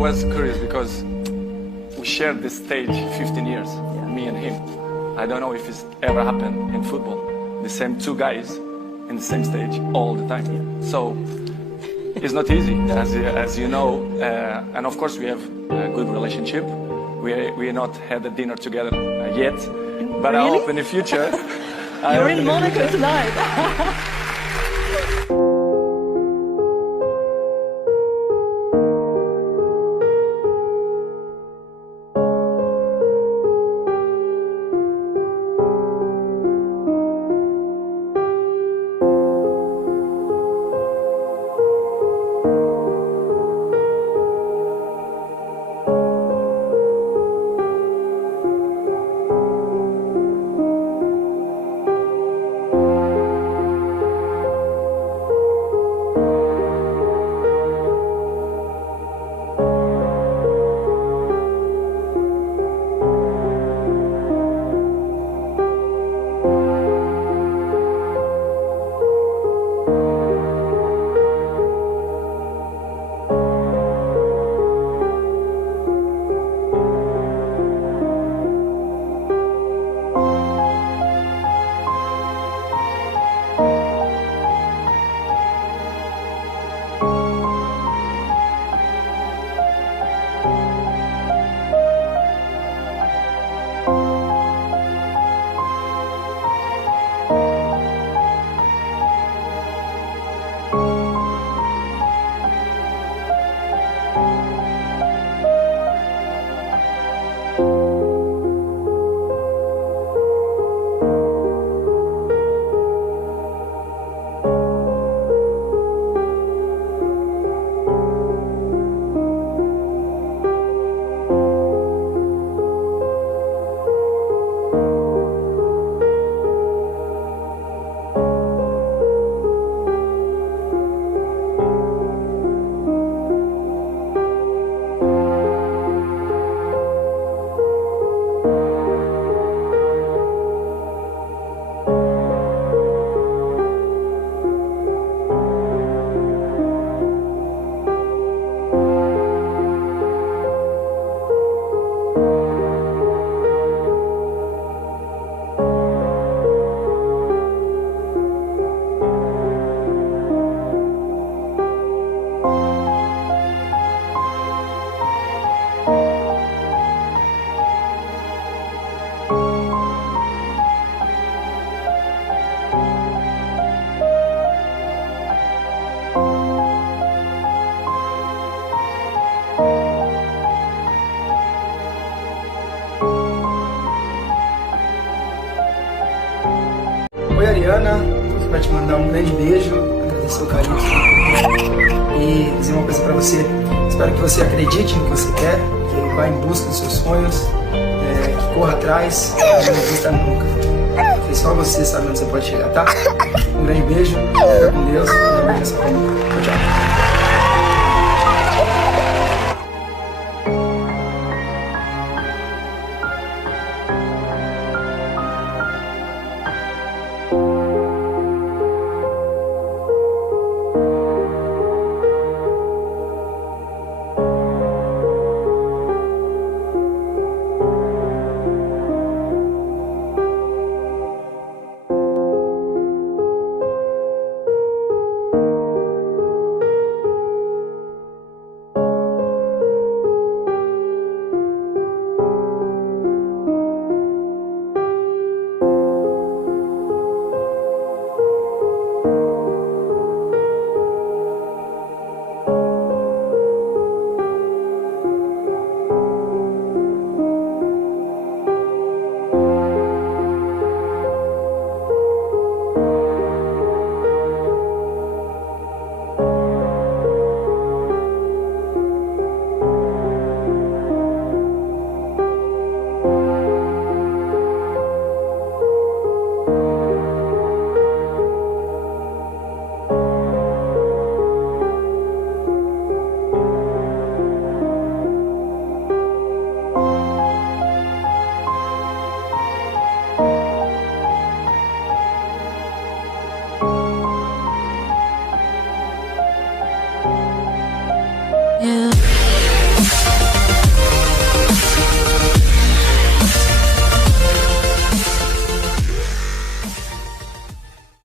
was curious because we shared this stage 15 years, me and him. I don't know if it's ever happened in football. The same two guys in the same stage all the time. So it's not easy, as you know. And of course we have a good relationship. We not had a dinner together yet, but Really? I hope in the future. You're in Monaco tonight. Oi, Ariana, tô aqui pra te mandar um grande beijo, agradecer o carinho e dizer uma coisa pra você. Espero que você acredite no que você quer, que vá em busca dos seus sonhos, que corra atrás, não desista nunca. Porque só você sabe onde você pode chegar, tá? Um grande beijo, fica com Deus e dá uma beijo nessa família. Tchau, tchau.